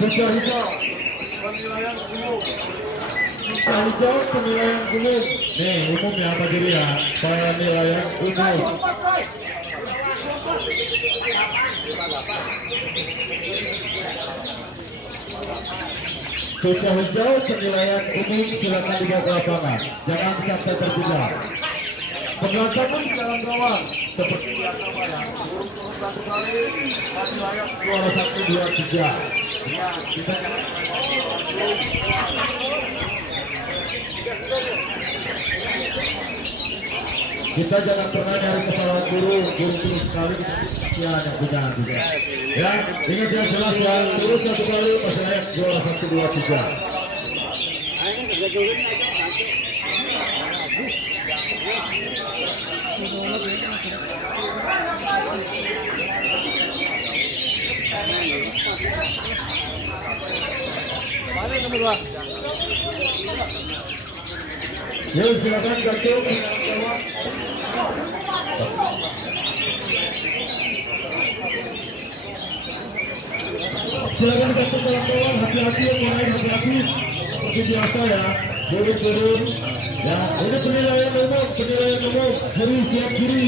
Sudah hijau penilaian umum. Sudah hijau penilaian umum. Nih umum ya Pak Jiri ya. Penilaian umum. Sudah hijau penilaian umum, silakan dibawa ke lapangan. Jangan sampai terjebak. Penggantangan di dalam gawang seperti biasa Pak ya. Turun satu kali, penilaian juara 1, 2, 3. Ya, kita jangan pernah nyari kesalahan guru sekali ya yang punya juga. Ya, ingat yang jelas ya, turun satu kali, penilaian juara 1, 2, 3. Mana nomor 2? Yuk silakan kartu. Silakan kartu kawan-kawan, hati-hati ya pemain, hati-hati. Seperti biasa ya, turun. Ya, ini penilaian umum. Kiri siap kiri.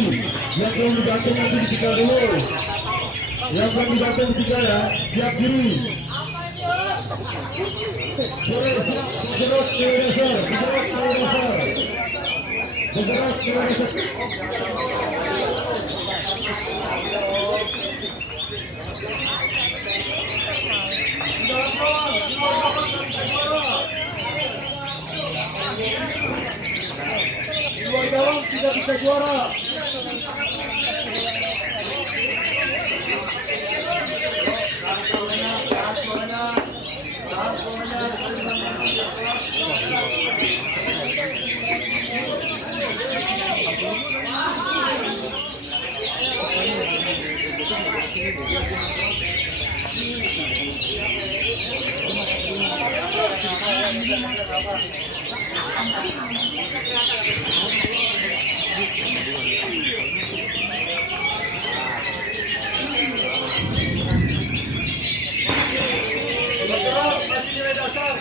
Yang belum dibanting nanti ditinggal dulu. Yang belum dibanting tiga ya, siap kiri. Bergerak ke dasar. Luar gawang tidak bisa juara. Masih nilai dasar.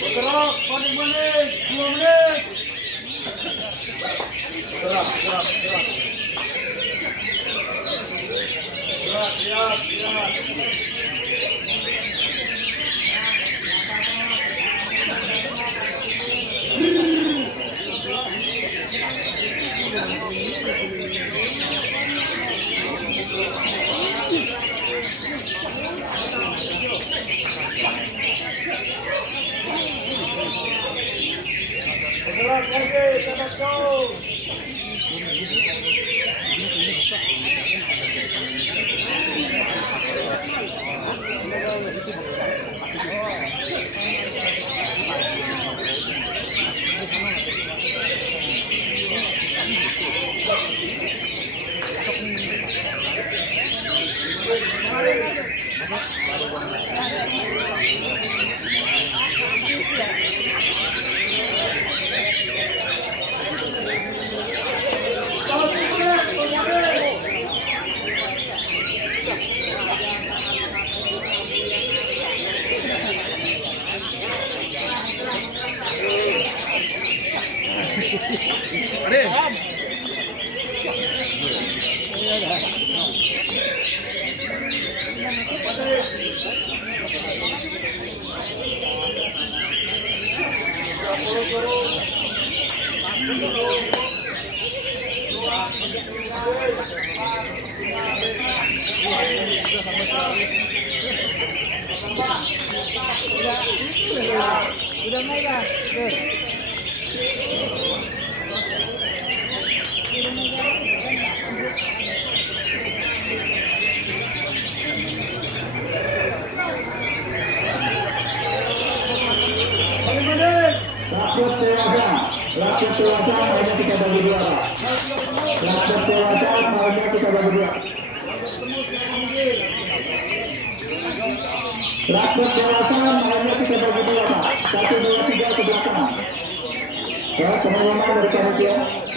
Bergerak, paling menit, 2 menit. Gerak. Bergerak lagi, tetap jauh. Udah mulai lah. Rakyat dewasa hanya kita bagi dua. Rakyat dewasa hanya kita bagi dua. Rakyat dewasa hanya kita bagi dua, Pak. 1, 2, 3 ke belakang. Ya, teman-teman dari panitia.